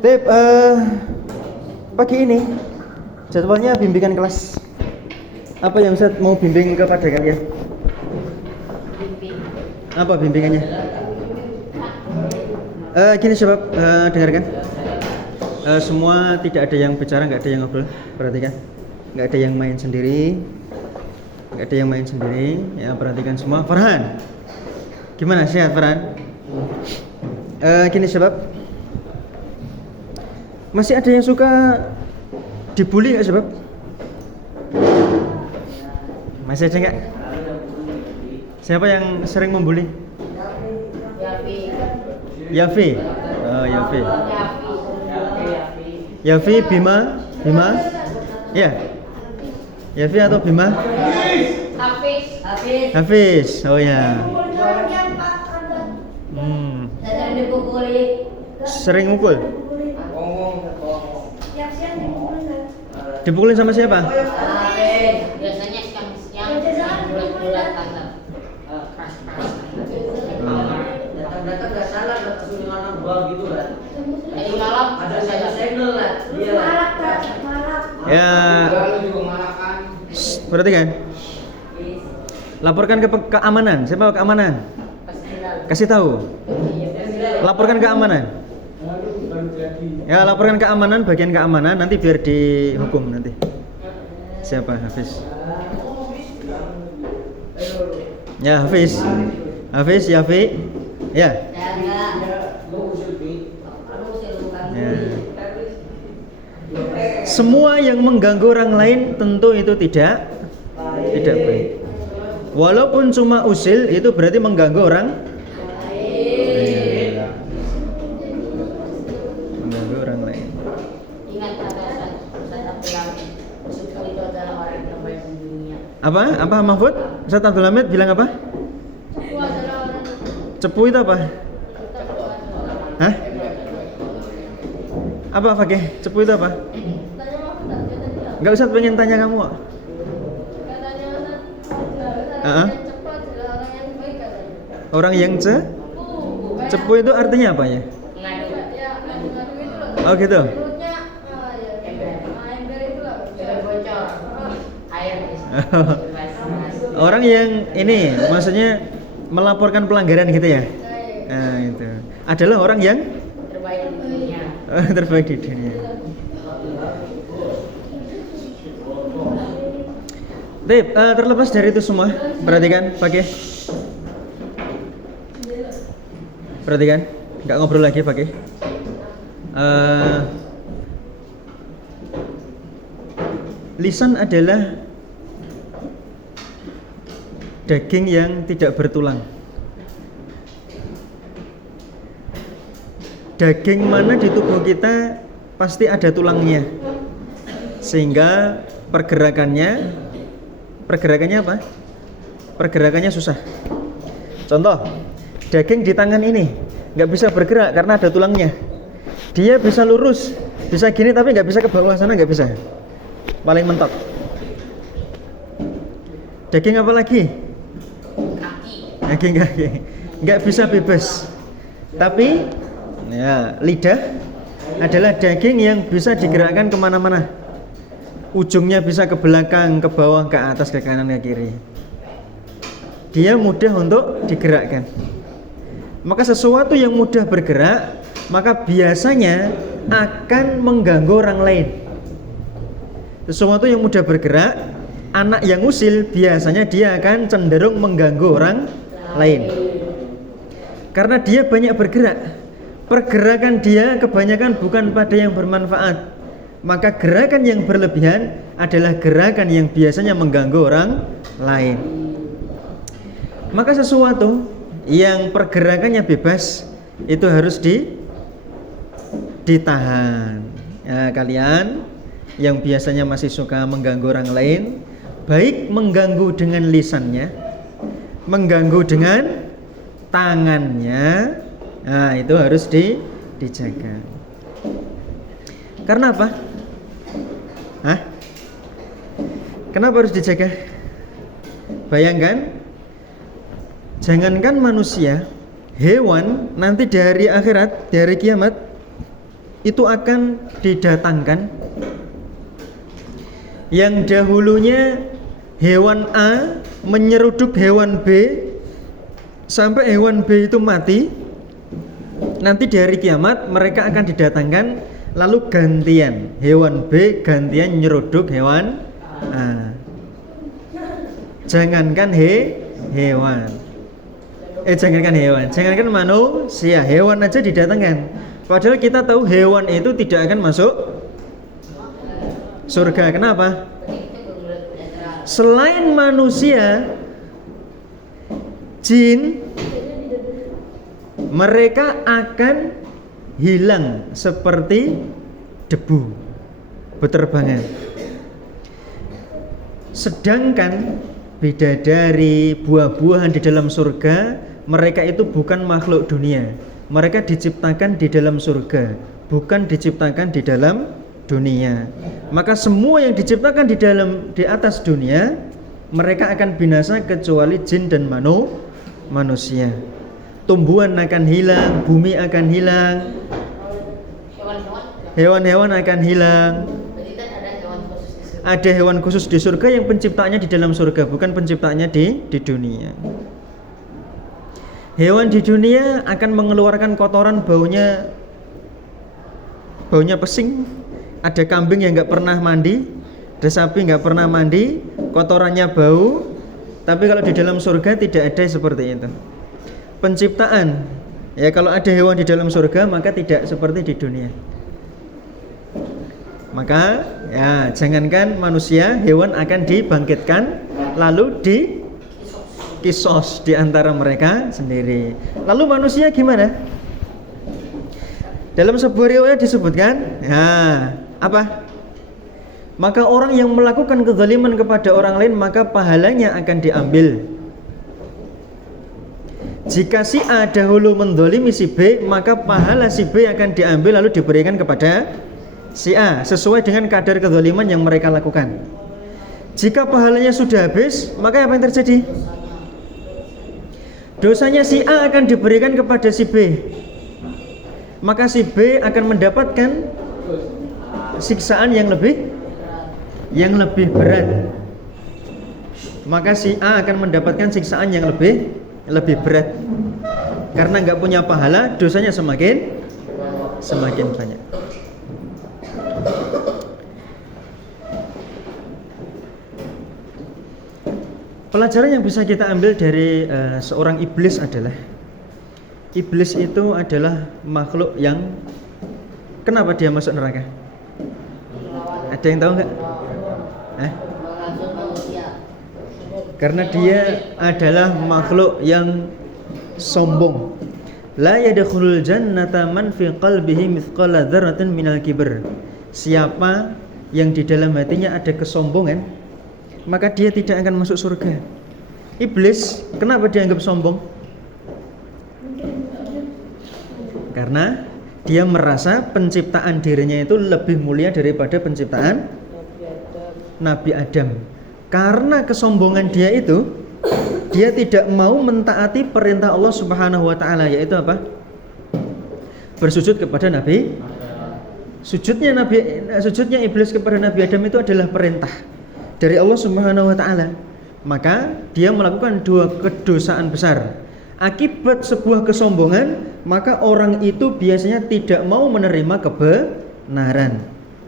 Tip, pagi ini jadwalnya bimbingan kelas. Apa yang Ustaz mau bimbing kepada kalian? Apa bimbingannya? Gini sebab dengarkan. Semua tidak ada yang bicara, nggak ada yang ngobrol. Perhatikan, nggak ada yang main sendiri, nggak ada yang main sendiri. Ya perhatikan semua. Farhan, gimana sehat Farhan? Gini sebab masih ada yang suka dibully nggak sebab? Masih ada nggak? Siapa yang sering membuli? Yafi. Oh, Yafi. Yafi, Bima, ya. Yafi atau Bima? Hafiz. Oh ya. Sering mukul? Dipukulin sama siapa? Biasanya siang-siang bulat-bulat tanggal keras-keras. Datang-datang nggak salah, datang suruh gua gitu kan. Jadi malam Ada satu segel lah, dia lah. Ya. Berarti kan? Laporkan ke keamanan. Siapa keamanan? Kasih tahu. Laporkan keamanan. Ya, laporkan keamanan, bagian keamanan, nanti biar dihukum nanti. Siapa? Hafiz. Ya, Hafiz. Hafiz, Yafi. Ya. Ya. Semua yang mengganggu orang lain tentu itu tidak baik. Walaupun cuma usil, itu berarti mengganggu orang. Mengganggu orang lain. Ingat kata Ustaz bilang bersyukur itu adalah orang yang baik di dunia. Apa Mahfud? Ustaz Abdul Hamid bilang apa? Cepu itu apa? Hah? Apa Fakih? Cepu itu apa? Enggak usah pengen tanya kamu. Orang yang cepu itu artinya apa ya? Oh gitu. Orang yang ini maksudnya melaporkan pelanggaran gitu ya? Nah, itu adalah orang yang Terbaik di dunia. terbaik di dunia. Tip, terlepas dari itu semua, perhatikan, pakai. Perhatikan, nggak ngobrol lagi, pakai. Lisan adalah daging yang tidak bertulang. Daging mana di tubuh kita pasti ada tulangnya, sehingga pergerakannya apa? Pergerakannya susah. Contoh, daging di tangan ini nggak bisa bergerak karena ada tulangnya. Dia bisa lurus, bisa gini tapi nggak bisa ke bawah sana, nggak bisa. Paling mentok. Daging apa lagi? Daging kaki. Nggak bisa bebas. Tapi ya, lidah adalah daging yang bisa digerakkan kemana-mana. Ujungnya bisa ke belakang, ke bawah, ke atas, ke kanan, ke kiri. Dia mudah untuk digerakkan. Maka sesuatu yang mudah bergerak, maka biasanya akan mengganggu orang lain. Sesuatu yang mudah bergerak, anak yang usil biasanya dia akan cenderung mengganggu orang lain. Karena dia banyak bergerak. Pergerakan dia kebanyakan bukan pada yang bermanfaat. Maka gerakan yang berlebihan adalah gerakan yang biasanya mengganggu orang lain. Maka sesuatu yang pergerakannya bebas itu harus ditahan. Ya, kalian yang biasanya masih suka mengganggu orang lain, baik mengganggu dengan lisannya, mengganggu dengan tangannya, nah itu harus dijaga. Karena apa? Kenapa harus dijaga? Bayangkan, jangankan manusia, hewan nanti di hari akhirat, di hari kiamat, itu akan didatangkan yang dahulunya hewan A menyeruduk hewan B sampai hewan B itu mati. Nanti di hari kiamat mereka akan didatangkan, lalu gantian hewan B gantian nyeruduk hewan A. Jangankan jangankan manusia, hewan aja didatangkan. Padahal kita tahu hewan itu tidak akan masuk surga. Kenapa? Selain manusia, jin mereka akan hilang seperti debu, beterbangan. Sedangkan bidadari, buah-buahan di dalam surga, mereka itu bukan makhluk dunia. Mereka diciptakan di dalam surga, bukan diciptakan di dalam dunia. Maka semua yang diciptakan di atas dunia, mereka akan binasa kecuali jin dan manusia. Tumbuhan akan hilang, bumi akan hilang, hewan-hewan akan hilang. Ada hewan khusus di surga yang penciptaannya di dalam surga, bukan penciptaannya di dunia. Hewan di dunia akan mengeluarkan kotoran, baunya pesing. Ada kambing yang nggak pernah mandi, ada sapi nggak pernah mandi, kotorannya bau. Tapi kalau di dalam surga tidak ada seperti itu. Penciptaan, ya kalau ada hewan di dalam surga maka tidak seperti di dunia. Maka ya jangankan manusia, hewan akan dibangkitkan lalu kisos di antara mereka sendiri. Lalu manusia gimana? Dalam sebuah riwayat disebutkan, ya apa? Maka orang yang melakukan kezaliman kepada orang lain maka pahalanya akan diambil. Jika si A dahulu mendolimi si B, maka pahala si B akan diambil lalu diberikan kepada si A sesuai dengan kadar kezaliman yang mereka lakukan. Jika pahalanya sudah habis, maka apa yang terjadi? Dosanya si A akan diberikan kepada si B. Maka si B akan mendapatkan siksaan yang lebih berat. Maka si A akan mendapatkan siksaan yang lebih berat. Karena nggak punya pahala, dosanya semakin banyak. Pelajaran yang bisa kita ambil dari seorang iblis adalah iblis itu adalah makhluk yang kenapa dia masuk neraka? Ada yang tahu nggak? Karena dia adalah makhluk yang sombong. La yadkhulul jannata man fi qalbihi mithqala dzarratin minal kibr. Siapa yang di dalam hatinya ada kesombongan, maka dia tidak akan masuk surga. Iblis, kenapa dianggap sombong? Karena dia merasa penciptaan dirinya itu lebih mulia daripada penciptaan Nabi Adam. Karena kesombongan dia itu, dia tidak mau mentaati perintah Allah Subhanahu wa taala, yaitu apa? Bersujud kepada Nabi. Sujudnya iblis kepada Nabi Adam itu adalah perintah dari Allah Subhanahu wa taala. Maka dia melakukan dua kedosaan besar. Akibat sebuah kesombongan, maka orang itu biasanya tidak mau menerima kebenaran.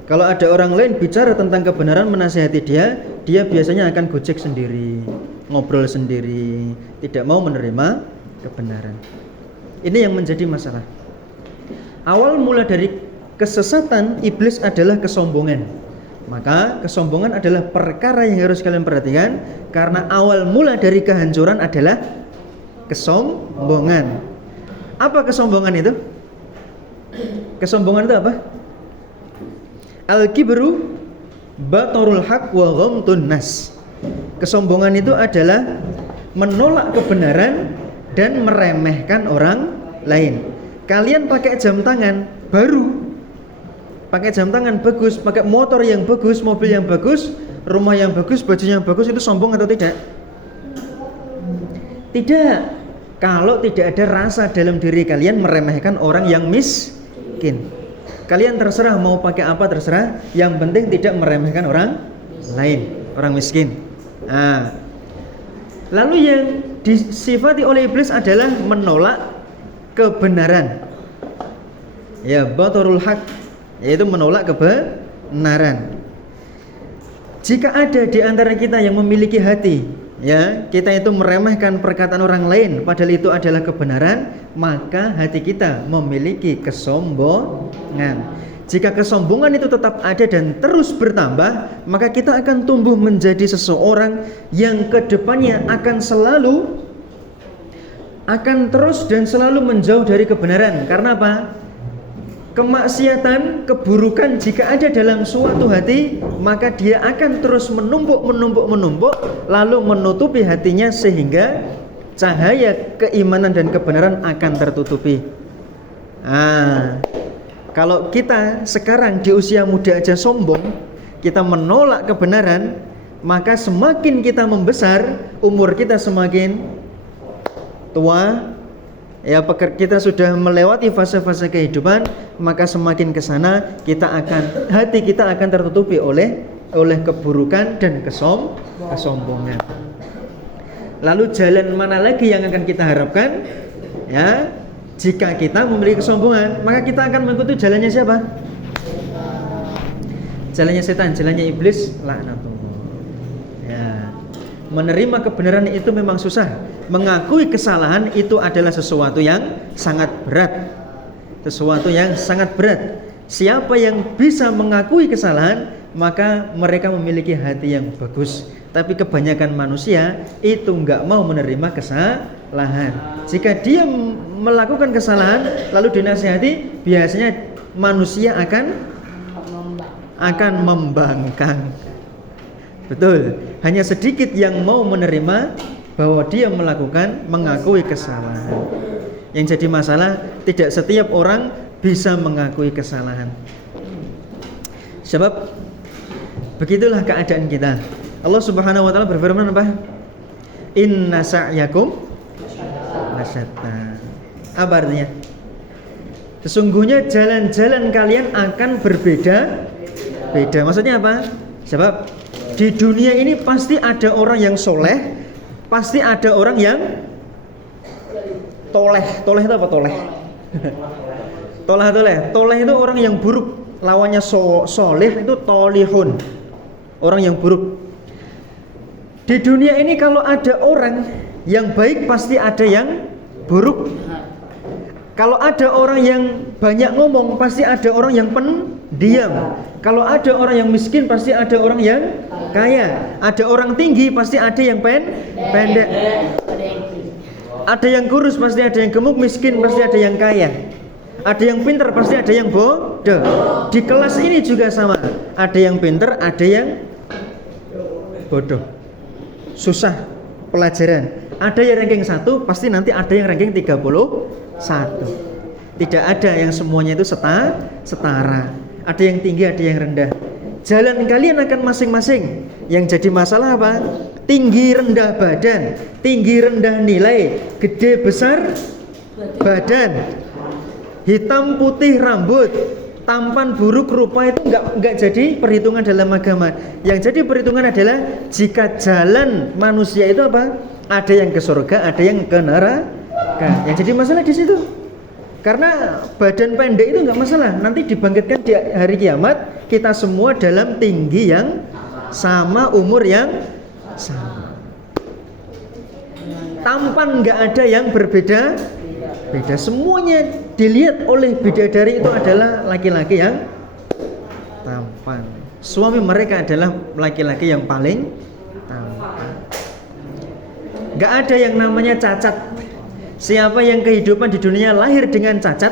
Kalau ada orang lain bicara tentang kebenaran, menasihati dia biasanya akan gojek sendiri, ngobrol sendiri, tidak mau menerima kebenaran. Ini yang menjadi masalah. Awal mula dari kesesatan iblis adalah kesombongan. Maka kesombongan adalah perkara yang harus kalian perhatikan, karena awal mula dari kehancuran adalah kesombongan. Apa kesombongan itu? Kesombongan itu apa? Al-kibru batarul haq wa ghamtun nas. Kesombongan itu adalah menolak kebenaran dan meremehkan orang lain. Kalian pakai jam tangan baru, pakai jam tangan bagus, pakai motor yang bagus, mobil yang bagus, rumah yang bagus, baju yang bagus, itu sombong atau tidak? Tidak. Kalau tidak ada rasa dalam diri kalian meremehkan orang yang miskin. Kalian terserah mau pakai apa terserah, yang penting tidak meremehkan orang lain, orang miskin. Nah, lalu yang disifati oleh iblis adalah menolak kebenaran. Ya, batarul haq, yaitu menolak kebenaran. Jika ada di antara kita yang memiliki hati, ya, kita itu meremehkan perkataan orang lain padahal itu adalah kebenaran, maka hati kita memiliki kesombongan. Jika kesombongan itu tetap ada dan terus bertambah, maka kita akan tumbuh menjadi seseorang yang kedepannya akan terus dan selalu menjauh dari kebenaran. Karena apa? Kemaksiatan, keburukan jika ada dalam suatu hati, maka dia akan terus menumpuk, lalu menutupi hatinya sehingga cahaya keimanan dan kebenaran akan tertutupi. Kalau kita sekarang di usia muda aja sombong, kita menolak kebenaran, maka semakin kita membesar, umur kita semakin tua, ya, kita sudah melewati fase-fase kehidupan, maka semakin ke sana hati kita akan tertutupi oleh keburukan dan kesombongan. Lalu jalan mana lagi yang akan kita harapkan? Ya, jika kita memiliki kesombongan, maka kita akan mengikuti jalannya siapa? Jalannya setan, jalannya iblis, laknatullah. Ya. Menerima kebenaran itu memang susah. Mengakui kesalahan itu adalah sesuatu yang sangat berat. Siapa yang bisa mengakui kesalahan, maka mereka memiliki hati yang bagus. Tapi kebanyakan manusia itu enggak mau menerima kesalahan. Jika dia melakukan kesalahan lalu dinasihati, biasanya manusia akan membangkang. Betul. Hanya sedikit yang mau menerima bahwa dia mengakui kesalahan. Yang jadi masalah, tidak setiap orang bisa mengakui kesalahan. Sebab begitulah keadaan kita. Allah Subhanahu wa taala berfirman apa? Inna sa'yakum lasyatta. Apa artinya? Sesungguhnya jalan-jalan kalian akan berbeda-beda. Maksudnya apa? Sebab di dunia ini pasti ada orang yang soleh, pasti ada orang yang toleh. Toleh itu apa toleh? Toleh itu orang yang buruk. Lawannya soleh itu tolihun, orang yang buruk. Di dunia ini kalau ada orang yang baik pasti ada yang buruk. Kalau ada orang yang banyak ngomong pasti ada orang yang pendiam. Kalau ada orang yang miskin pasti ada orang yang kaya. Ada orang tinggi pasti ada yang pendek. Ada yang kurus pasti ada yang gemuk, miskin pasti ada yang kaya. Ada yang pintar pasti ada yang bodoh. Di kelas ini juga sama. Ada yang pintar, ada yang bodoh. Susah pelajaran. Ada yang ranking 1, pasti nanti ada yang ranking 31. Tidak ada yang semuanya itu setara. Ada yang tinggi, ada yang rendah. Jalan kalian akan masing-masing. Yang jadi masalah apa? Tinggi rendah badan, tinggi rendah nilai, gede besar badan, hitam putih rambut, tampan buruk rupa, itu enggak jadi perhitungan dalam agama. Yang jadi perhitungan adalah jika jalan manusia itu apa? Ada yang ke surga, ada yang ke neraka. Yang jadi masalah di situ. Karena badan pendek itu enggak masalah. Nanti dibangkitkan di hari kiamat, kita semua dalam tinggi yang sama, umur yang sama. Tampan enggak ada yang berbeda. Semuanya dilihat oleh bidadari itu adalah laki-laki yang tampan. Suami mereka adalah laki-laki yang paling tampan. Gak ada yang namanya cacat. Siapa yang kehidupan di dunia lahir dengan cacat,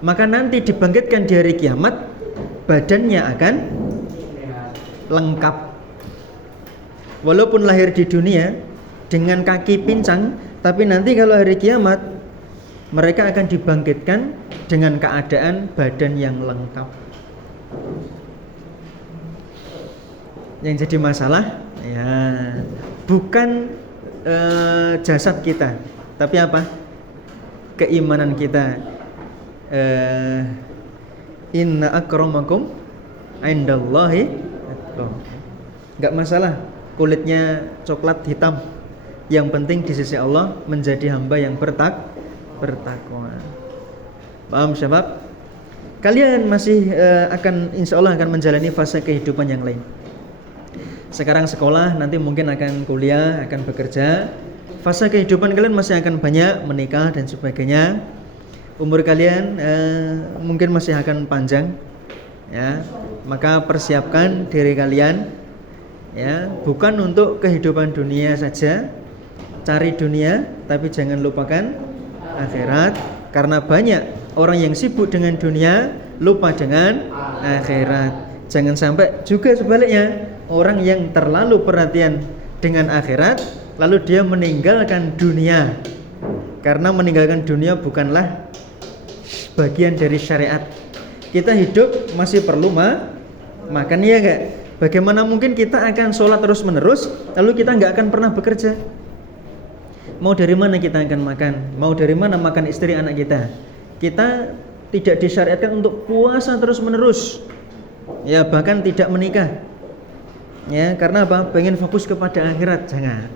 maka nanti dibangkitkan di hari kiamat, badannya akan lengkap. Walaupun lahir di dunia dengan kaki pincang, tapi nanti kalau hari kiamat mereka akan dibangkitkan dengan keadaan badan yang lengkap. Yang jadi masalah ya bukan jasad kita, tapi apa? Keimanan kita. Inna akramakum indallahi atqakum. Enggak masalah kulitnya coklat hitam. Yang penting di sisi Allah menjadi hamba yang bertakwa. Paham syabab? Kalian masih akan insya Allah akan menjalani fase kehidupan yang lain. Sekarang sekolah, nanti mungkin akan kuliah, akan bekerja. Fase kehidupan kalian masih akan banyak, menikah dan sebagainya. Umur kalian mungkin masih akan panjang, ya. Maka persiapkan diri kalian, ya, bukan untuk kehidupan dunia saja. Cari dunia, tapi jangan lupakan akhirat. Karena banyak orang yang sibuk dengan dunia, lupa dengan akhirat. Jangan sampai juga sebaliknya, orang yang terlalu perhatian dengan akhirat, lalu dia meninggalkan dunia. Karena meninggalkan dunia bukanlah bagian dari syariat. Kita hidup masih perlu makan, ya enggak? Bagaimana mungkin kita akan sholat terus menerus, lalu kita enggak akan pernah bekerja? Mau dari mana kita akan makan? Mau dari mana makan istri anak kita? Kita tidak disyariatkan untuk puasa terus menerus, ya, bahkan tidak menikah, ya. Karena apa? Pengen fokus kepada akhirat. Jangan.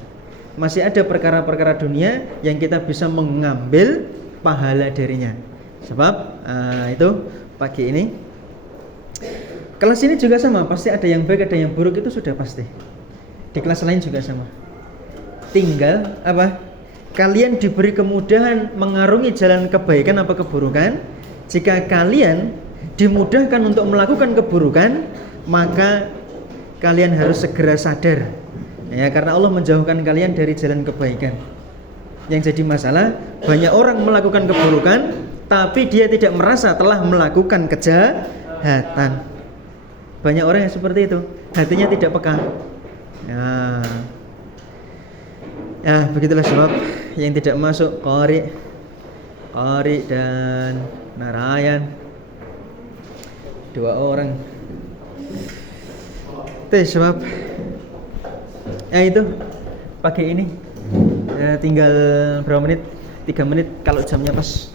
Masih ada perkara-perkara dunia yang kita bisa mengambil pahala darinya. Sebab itu pagi ini kelas ini juga sama, pasti ada yang baik ada yang buruk, itu sudah pasti. Di kelas lain juga sama. Tinggal apa? Kalian diberi kemudahan mengarungi jalan kebaikan apa keburukan. Jika kalian dimudahkan untuk melakukan keburukan, maka kalian harus segera sadar, ya, karena Allah menjauhkan kalian dari jalan kebaikan. Yang jadi masalah, banyak orang melakukan keburukan tapi dia tidak merasa telah melakukan kejahatan. Banyak orang yang seperti itu, hatinya tidak peka. Ya, begitulah sebab yang tidak masuk Qari dan Narayan, 2 orang. Itu sebab itu pagi ini tinggal berapa menit? 3 menit kalau jamnya pas.